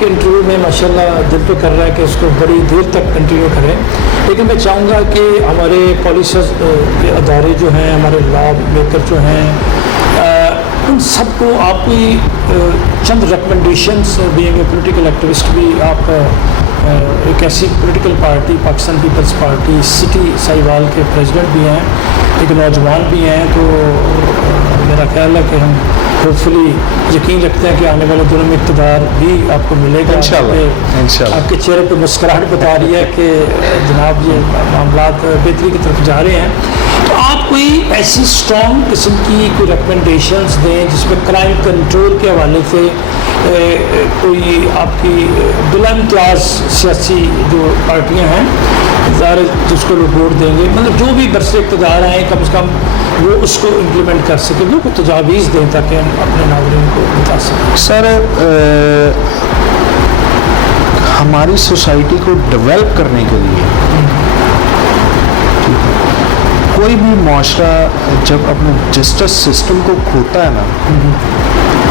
आपके इंटरव्यू में माशाल्लाह दिल पे कर रहा है कि इसको बड़ी देर तक कंटिन्यू करें, लेकिन मैं चाहूँगा कि हमारे पॉलिसीज के अदारे जो हैं, हमारे लॉ मेकर जो हैं, उन सबको आप कोई चंद recommendations, being a political activist भी आप एक ऐसी political party Pakistan peoples party city Sahiwal के प्रेसिडेंट भी हैं, एक नौजवान भी हैं, तो मेरा ख्याल है कि हम होपफुली यकीन रखते हैं कि आने वाले दिनों में इक़्तिदार भी आपको मिलेगा। इंशाल्लाह। आपके चेहरे पे मुस्कुराहट बता रही है कि जनाब ये मामलात बेहतरी की तरफ जा रहे हैं। तो आप कोई ऐसी स्ट्रॉन्ग किस्म की कोई रिकमेंडेशंस दें जिसमें क्राइम कंट्रोल के हवाले से कोई आपकी बुलंद क्लास सियासी जो पार्टियां हैं ज़ाहिर जिसको लोग वोट देंगे, मतलब जो भी बरसे इक़्तिदार आएँ कम से कम वो उसको इम्प्लीमेंट कर सकें, वो कुछ तजावीज़ दें ताकि हम अपने नागरिकों को बता सकें। सर, हमारी सोसाइटी को डेवलप करने के लिए कोई भी मुआशरा जब अपने जस्टिस सिस्टम को खोता है ना,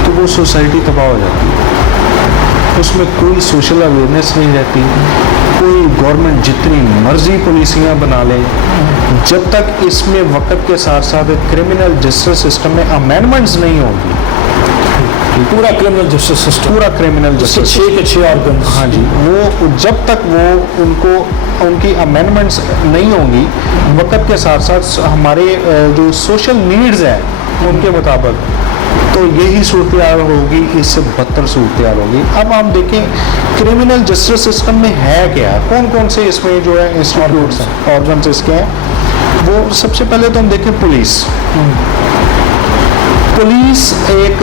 तो वो सोसाइटी तबाह हो जाती है। उसमें कोई सोशल अवेयरनेस नहीं रहती, कोई गवर्नमेंट जितनी मर्जी पॉलिसियाँ बना ले, जब तक इसमें वक्त के साथ साथ क्रिमिनल जस्टिस सिस्टम में अमेंडमेंट्स नहीं होंगी, पूरा क्रिमिनल जस्टिस सिस्टम, पूरा क्रिमिनल जस्टिस 6 के 6 ऑर्गन्स, हाँ जी, वो जब तक वो उनको उनकी अमेंडमेंट्स नहीं होंगी, वक्त के साथ साथ हमारे जो सोशल नीड्स हैं उनके मुताबिक, तो यही सूरत हाल होगी, इससे बदतर सूरत हाल होगी। अब हम देखें क्रिमिनल जस्टिस सिस्टम में है क्या, कौन कौन से इसमें जो है इंस्टीट्यूट्स हैं, ऑर्गन्स इसके हैं। वो सबसे पहले तो हम देखें पुलिस। पुलिस एक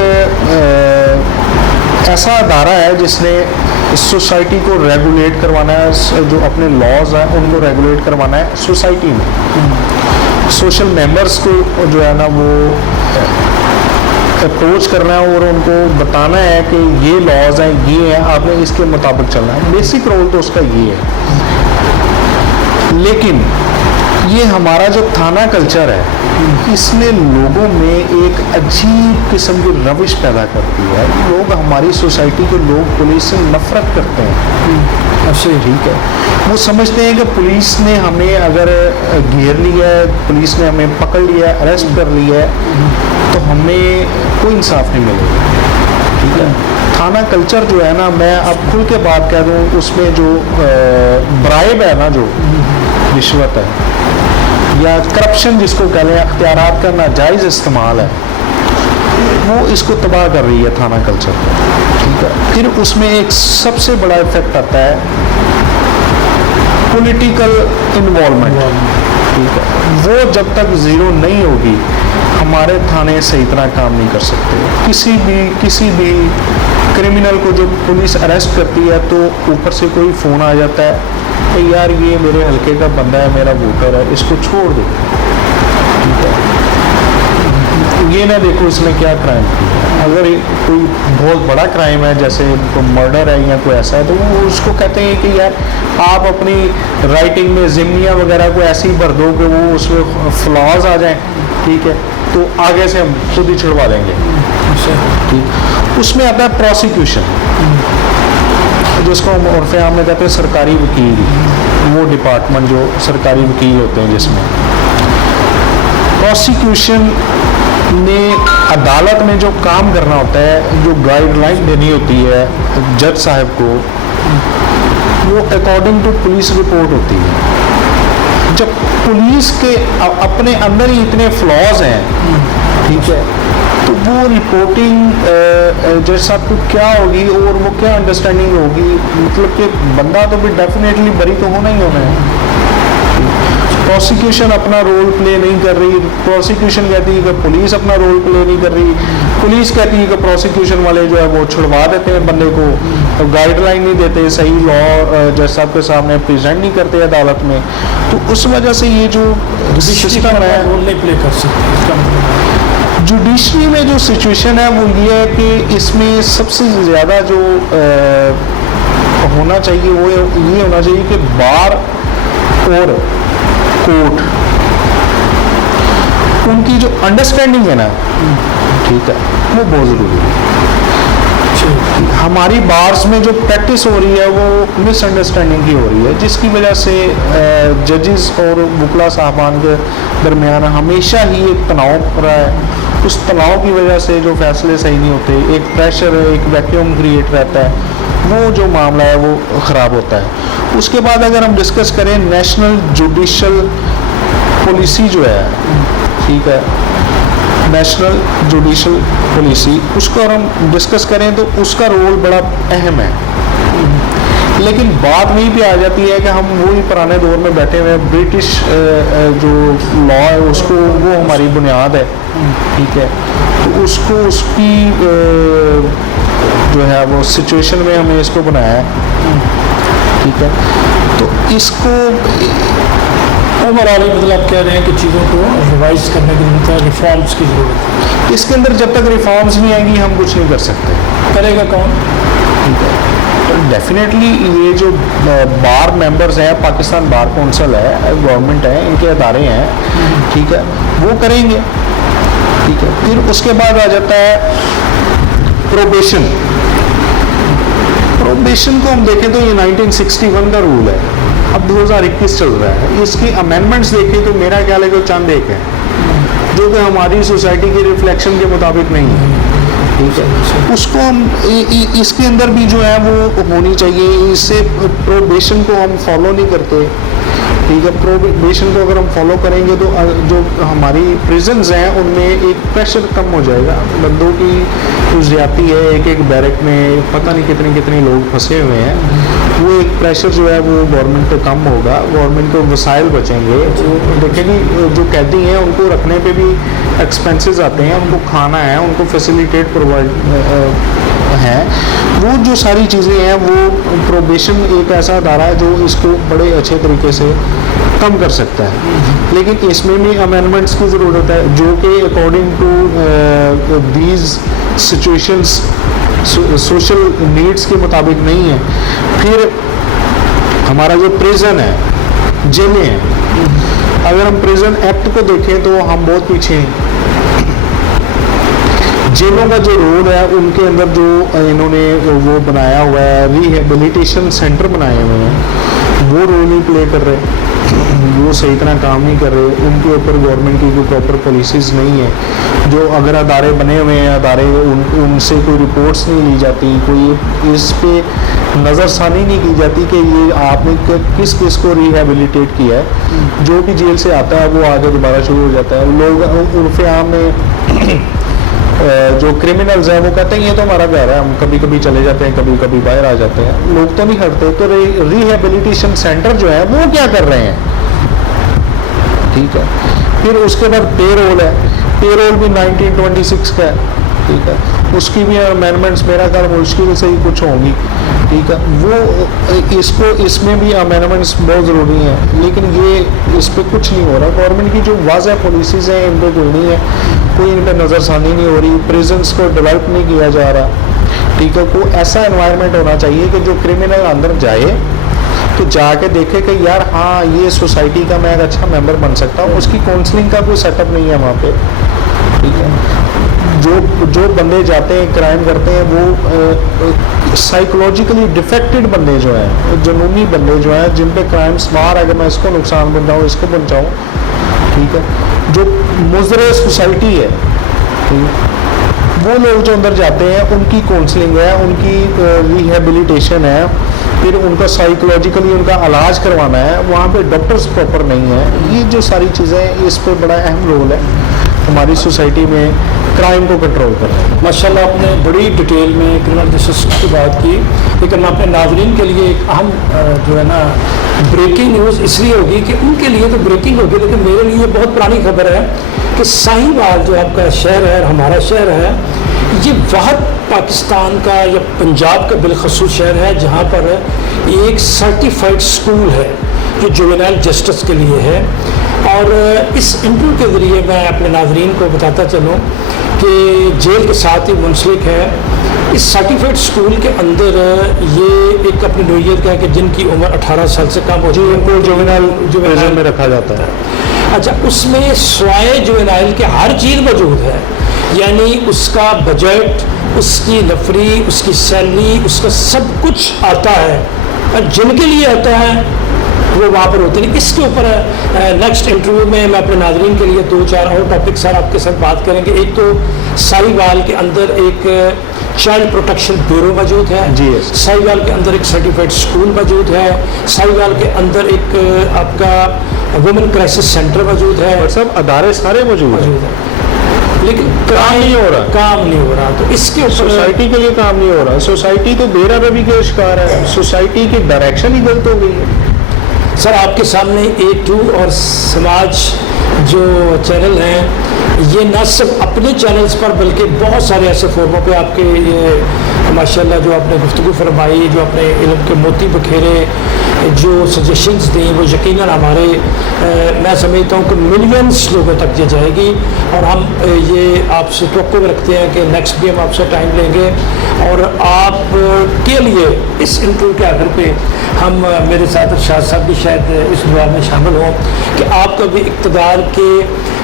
ऐसा अदारा है जिसने सोसाइटी को रेगुलेट करवाना है, जो अपने लॉज हैं उनको रेगुलेट करवाना है सोसाइटी में। सोशल मेंबर्स को जो है ना वो अप्रोच करना है और उनको बताना है कि ये लॉज हैं, ये हैं, आपने इसके मुताबिक चलना है। बेसिक रोल तो उसका ये है। लेकिन ये हमारा जो थाना कल्चर है, इसने लोगों में एक अजीब किस्म की रविश पैदा करती है। लोग, हमारी सोसाइटी के लोग पुलिस से नफरत करते हैं। अच्छा, ठीक है, वो समझते हैं कि पुलिस ने हमें अगर घेर लिया है, पुलिस ने हमें पकड़ लिया है, अरेस्ट कर लिया है, तो हमें कोई इंसाफ नहीं मिलेगा। ठीक है, थाना कल्चर जो है ना, मैं अब खुल के बात कह दूँ, उसमें जो ब्राइब है ना, जो रिश्वत है या करप्शन जिसको कह लें, अख्तियारात का नाजायज़ इस्तेमाल है, वो इसको तबाह कर रही है थाना कल्चर को। ठीक है, फिर उसमें एक सबसे बड़ा इफेक्ट आता है पॉलिटिकल इन्वॉल्वमेंट। ठीक है, वो जब तक ज़ीरो नहीं होगी, हमारे थाने सही तरह काम नहीं कर सकते। किसी भी क्रिमिनल को जब पुलिस अरेस्ट करती है तो ऊपर से कोई फ़ोन आ जाता है कि यार ये मेरे हल्के का बंदा है, मेरा वोटर है, इसको छोड़ दो। ठीक है, ये ना देखो इसने क्या क्राइम किया। अगर कोई बहुत बड़ा क्राइम है, जैसे कोई मर्डर है या कोई ऐसा है, तो वो उसको कहते हैं कि यार आप अपनी राइटिंग में ज़िम्मियाँ वगैरह को ऐसे ही भर दो कि वो उसमें फ्लॉज आ जाएं। ठीक है, तो आगे से हम खुद ही छुड़वा लेंगे। ठीक, उसमें आता है प्रोसिक्यूशन, जिसको हम उर्फ़ आम में कहते हैं सरकारी वकील। वो डिपार्टमेंट जो सरकारी वकील होते हैं, जिसमें प्रोसिक्यूशन ने अदालत में जो काम करना होता है, जो गाइडलाइन देनी होती है जज साहब को, वो अकॉर्डिंग टू पुलिस रिपोर्ट होती है। जब पुलिस के अपने अंदर ही इतने फ्लॉज हैं, ठीक है, तो वो रिपोर्टिंग जज साहब को क्या होगी और वो क्या अंडरस्टैंडिंग होगी, मतलब कि बंदा तो भी डेफिनेटली बरी तो होना ही होना है। प्रोसिक्यूशन अपना रोल प्ले नहीं कर रही, प्रोसिक्यूशन कहती है कि पुलिस अपना रोल प्ले नहीं कर रही, पुलिस कहती है कि प्रोसिक्यूशन वाले जो है वो छुड़वा देते हैं बंदे को, तो गाइडलाइन नहीं देते, सही लॉ जज साहब के सामने प्रेजेंट नहीं करते अदालत में। तो उस वजह से ये जो सिस्टम है रोल नहीं प्ले कर सकते। जुडिशरी में जो सिचुएशन है वो ये है कि इसमें सबसे ज़्यादा जो होना चाहिए वो ये होना चाहिए कि बार और कोर्ट, उनकी जो अंडरस्टैंडिंग है ना, ठीक है, वो बहुत ज़रूरी है। हमारी बार्स में जो प्रैक्टिस हो रही है वो मिसअंडरस्टैंडिंग की हो रही है, जिसकी वजह से जजेस और वकला साहबान के दरमियान हमेशा ही एक तनाव रहा है। उस तनाव की वजह से जो फैसले सही नहीं होते, एक प्रेशर है, एक वैक्यूम क्रिएट रहता है, वो जो मामला है वो ख़राब होता है। उसके बाद अगर हम डिस्कस करें नेशनल जुडिशल पॉलिसी जो है, ठीक है, नेशनल जुडिशल पॉलिसी, उसको अगर हम डिस्कस करें तो उसका रोल बड़ा अहम है। लेकिन बात वहीं पे आ जाती है कि हम वही पुराने दौर में बैठे हुए हैं, ब्रिटिश जो लॉ है उसको, वो हमारी बुनियाद है, ठीक है, तो उसको उसकी जो है वो सिचुएशन में हमें इसको बनाया है, ठीक है। तो इसको ओवरऑल मतलब आप कह रहे हैं कि चीज़ों को रिवाइज करने की ज़रूरत है, रिफॉर्म्स की ज़रूरत है। इसके अंदर जब तक रिफॉर्म्स नहीं आएंगी हम कुछ नहीं कर सकते। करेगा कौन? ठीक है, तो डेफिनेटली ये जो बार मेंबर्स हैं, पाकिस्तान बार कौंसिल है, गवर्नमेंट है, इनके अदारे हैं, ठीक है, वो करेंगे, ठीक है। फिर उसके बाद आ जाता है प्रोबेशन। प्रोबेशन को हम देखें तो ये 1961 का रूल है, अब 2021 चल रहा है। इसकी अमेंडमेंट्स देखें तो मेरा ख्याल है कि चंद एक है, जो कि हमारी सोसाइटी की रिफ्लेक्शन के मुताबिक नहीं है, ठीक है। उसको हम इसके अंदर भी जो है वो होनी चाहिए। इससे प्रोबेशन को हम फॉलो नहीं करते, ठीक है। प्रोबेशन को अगर हम फॉलो करेंगे तो जो हमारी प्रिजन्स हैं उनमें एक प्रेशर कम हो जाएगा। बंदों की जो ज्यादती है, एक एक बैरक में पता नहीं कितने कितने लोग फंसे हुए हैं, वो एक प्रेशर जो है वो गवर्नमेंट पे कम होगा, गवर्नमेंट को वसाइल बचेंगे। तो देखेंगे जो कैदी हैं उनको रखने पे भी एक्सपेंसेस आते हैं, उनको खाना है, उनको फैसिलिटेट प्रोवाइड है, वो जो सारी चीज़ें हैं वो प्रोबेशन एक ऐसा अदारा है जो इसको बड़े अच्छे तरीके से कम कर सकता है। लेकिन इसमें भी अमेंडमेंट्स की ज़रूरत है जो कि according to these situations social needs के मुताबिक नहीं है। फिर हमारा जो प्रिजन है, जेलें हैं, अगर हम प्रिजन एक्ट को देखें तो हम बहुत पीछे हैं। जेलों का जो रोल है उनके अंदर जो इन्होंने वो बनाया हुआ है, रिहेबिलिटेशन सेंटर बनाए हुए हैं, वो रोल नहीं प्ले कर रहे, वो सही तरह काम नहीं कर रहे। उनके ऊपर गवर्नमेंट की कोई प्रॉपर पॉलिसीज़ नहीं है। जो अगर अदारे बने हुए हैं अदारे, उनसे कोई रिपोर्ट्स नहीं ली जाती, कोई इस पे नज़रसानी नहीं की जाती कि ये आपने किस किस को रिहेबिलिटेट किया है। जो भी जेल से आता है वो आगे दोबारा शुरू हो जाता है। लोग उर्फ़े आम में जो क्रिमिनल्स हैं वो कहते हैं ये तो हमारा घर है, हम कभी कभी चले जाते हैं, कभी कभी बाहर आ जाते हैं, लोग तो नहीं हटते। तो रिहेबिलिटेशन सेंटर जो है वो क्या कर रहे हैं, ठीक है। फिर उसके बाद पे रोल है, पे रोल भी 1926 का है, ठीक है। उसकी भी अमेंडमेंट्स मेरा ख्याल मुश्किल से ही कुछ होंगी, ठीक है। वो इसमें भी अमेंडमेंट्स बहुत ज़रूरी हैं, लेकिन ये इस पर कुछ नहीं हो रहा। गवर्नमेंट की जो वाज़ह पॉलिसीज़ हैं इन पर कोई नहीं है, कोई इन पर नज़रसानी नहीं हो रही, प्रिजन्स को डेवलप नहीं किया जा रहा, ठीक है। कोई ऐसा एनवायरनमेंट होना चाहिए कि जो क्रिमिनल अंदर जाए तो जाके देखे कि यार हाँ ये सोसाइटी का मैं एक अच्छा मेंबर बन सकता हूँ। उसकी काउंसलिंग का कोई सेटअप नहीं है वहाँ पे, ठीक है। जो बंदे जाते हैं क्राइम करते हैं वो साइकोलॉजिकली डिफेक्टेड बंदे जो हैं, जुनूनी बंदे जो हैं, जिन पे क्राइम्स मार है कि मैं इसको नुकसान पहुँचाऊँ, इसको पहुँचाऊँ, ठीक है। जो मुज़रे सोसाइटी है, ठीक है, वो लोग जो अंदर जाते हैं उनकी काउंसलिंग है, उनकी रिहेबिलिटेशन है, फिर उनका साइकोलॉजिकली उनका इलाज करवाना है, वहाँ पे डॉक्टर्स प्रॉपर नहीं है। ये जो सारी चीज़ें, इस पर बड़ा अहम रोल है हमारी सोसाइटी में क्राइम को कंट्रोल करने में। माशाल्लाह आपने बड़ी डिटेल में क्रिमिनल जस्टिस की बात की, लेकिन मैं अपने नाज़रीन के लिए एक अहम जो है ना ब्रेकिंग न्यूज़ इसलिए होगी कि उनके लिए तो ब्रेकिंग होगी, लेकिन मेरे लिए बहुत पुरानी खबर है कि साहिवाल जो आपका शहर है, हमारा शहर है, ये वाहद पाकिस्तान का या पंजाब का बिलखसूस शहर है जहाँ पर एक सर्टिफाइड स्कूल है जो जुवेनाइल जस्टिस के लिए है। और इस इंटरव्यू के ज़रिए मैं अपने नाज़रीन को बताता चलूँ कि जेल के साथ ही मुंसलिक है। इस सर्टिफाइड स्कूल के अंदर ये एक अपनी नोयत का है कि जिनकी उम्र 18 साल से कम हो जाए उनको जुवेनाइल में रखा जाता है। अच्छा, उसमें स्वाय जुवेनाइल के हर चीज़ मौजूद है, یعنی اس کا بجٹ, اس کی نفری, اس کی سیلری, اس کا سب کچھ آتا ہے, اور جن کے لیے آتا ہے وہ وہاں پر ہوتے ہیں. اس کے اوپر نیکسٹ انٹرویو میں اپنے ناظرین کے لیے 2-4 اور ٹاپک سر آپ کے ساتھ بات کریں گے. ایک تو ساہیوال کے اندر ایک چائلڈ پروٹیکشن بیورو موجود ہے, جی yes. ساہیوال کے اندر ایک سرٹیفائڈ اسکول موجود ہے, ساہیوال کے اندر ایک آپ کا وومن کرائسس سینٹر موجود ہے, اور سب ادارے سارے موجود ہیں, لیکن کام نہیں ہو رہا, کام نہیں ہو رہا. تو اس کے اوپر سوسائٹی کے لیے کام نہیں ہو رہا. سوسائٹی تو بے روی کا شکار ہے, سوسائٹی کی ڈائریکشن ہی غلط ہو گئی ہے. سر آپ کے سامنے A2 اور سماج جو چینل ہیں, یہ نہ صرف اپنے چینلز پر بلکہ بہت سارے ایسے فورموں پہ آپ کے یہ ماشاءاللہ جو آپ نے گفتگو فرمائی, جو اپنے علم کے موتی بکھیرے, جو سجیشنز دیں, وہ یقیناً ہمارے میں سمجھتا ہوں کہ ملینز لوگوں تک یہ جائے گی. اور ہم یہ آپ سے توقع رکھتے ہیں کہ نیکسٹ بھی ہم آپ سے ٹائم لیں گے, اور آپ کے لیے اس انٹرویو کے آخر پہ ہم میرے ساتھ ارشاد صاحب بھی شاید اس دعا میں شامل ہوں کہ آپ کو بھی اقتدار کے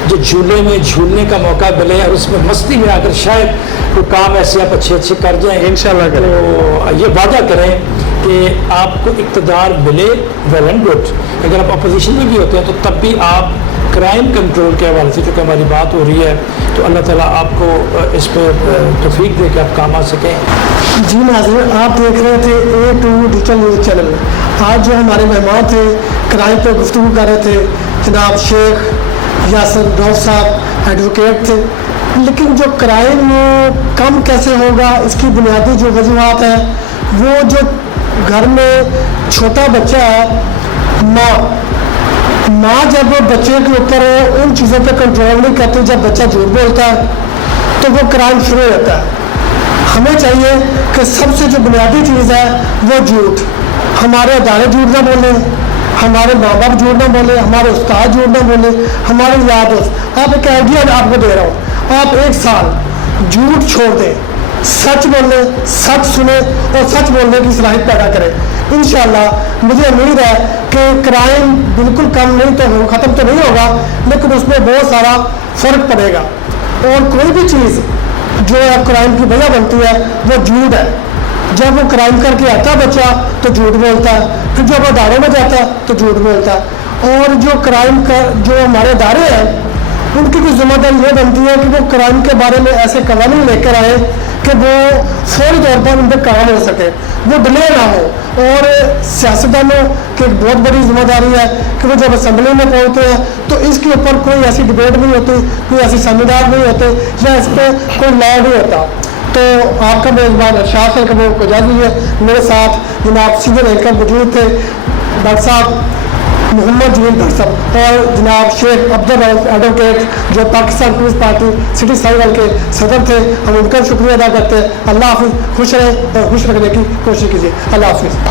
جو جھولے میں جھولنے کا موقع ملے, اور اس میں مستی میں آ کر شاید کوئی کام ایسے آپ اچھے کر جائیں. انشاءاللہ کریں. تو یہ وعدہ کریں کہ آپ کو اقتدار ملے, ویل اینڈ گڈ. اگر آپ اپوزیشن میں بھی ہوتے ہیں تو تب بھی آپ کرائم کنٹرول کے حوالے سے چونکہ ہماری بات ہو رہی ہے, تو اللہ تعالیٰ آپ کو اس پہ توفیق دے کہ آپ کام آ سکیں. جی ناظرین, آپ دیکھ رہے تھے A2 ڈیجیٹل نیوز چینل. آج جو ہمارے مہمان تھے کرائم پہ گفتگو کر رہے تھے, جناب شیخ یاسر ڈوف صاحب ایڈوکیٹ تھے. لیکن جو کرائم کم کیسے ہوگا, اس کی بنیادی جو وجوہات ہیں, وہ جو گھر میں چھوٹا بچہ ہے, ماں جب بچے کے اوپر ان چیزوں پہ کنٹرول نہیں کرتی, جب بچہ جھوٹ بولتا ہے تو وہ کرائم شروع ہو جاتا ہے. ہمیں چاہیے کہ سب سے جو بنیادی چیز ہے وہ جھوٹ. ہمارے ادارے جھوٹ نہ بولیں, ہمارے ماں باپ جھوٹ نہ بولیں, ہمارے استاد جھوٹ نہ بولیں, ہمارے یار دوست. آپ ایک آئیڈیا آپ کو دے رہا ہوں, آپ 1 سال جھوٹ چھوڑ دیں, سچ بولیں, سچ سنیں اور سچ بولنے کی صلاحیت پیدا کریں. انشاءاللہ مجھے امید ہے کہ کرائم بالکل کم نہیں تو ختم تو نہیں ہوگا, لیکن اس میں بہت سارا فرق پڑے گا. اور کوئی بھی چیز جو کرائم کی وجہ بنتی ہے وہ جھوٹ ہے. جب وہ کرائم کر کے آتا ہے بچہ تو جھوٹ بولتا ہے, پھر جب وہ اداروں میں جاتا ہے تو جھوٹ بولتا ہے. اور جو کرائم کا جو ہمارے ادارے ہیں, ان کی کچھ ذمہ داری یہ بنتی ہے کہ وہ کرائم کے بارے میں ایسے قوانین لے کر آئے کہ وہ فوری طور پر ان پہ کام ہو سکے, وہ ڈیلے نہ ہو. اور سیاستدانوں کی ایک بہت بڑی ذمہ داری ہے کہ وہ جب اسمبلی میں پہنچتے ہیں تو اس کے اوپر کوئی ایسی ڈبیٹ نہیں ہوتی, کوئی ایسی سمجھدار نہیں ہوتے, یا اس پہ کوئی لا نہیں ہوتا. تو آپ کا میزبان ارشاد صاحب کو اجازت دیجیے. میرے ساتھ جناب سینئر اینکر موجود تھے ڈاکٹر صاحب محمد جمیل بٹ صاحب, اور جناب شیخ عبدالرؤف ایڈوکیٹ جو Pakistan Peoples Party city Sahiwal کے صدر تھے. ہم ان کا شکریہ ادا کرتے ہیں. اللہ حافظ. خوش رہیں اور خوش رکھنے کی کوشش کیجیے. اللہ حافظ.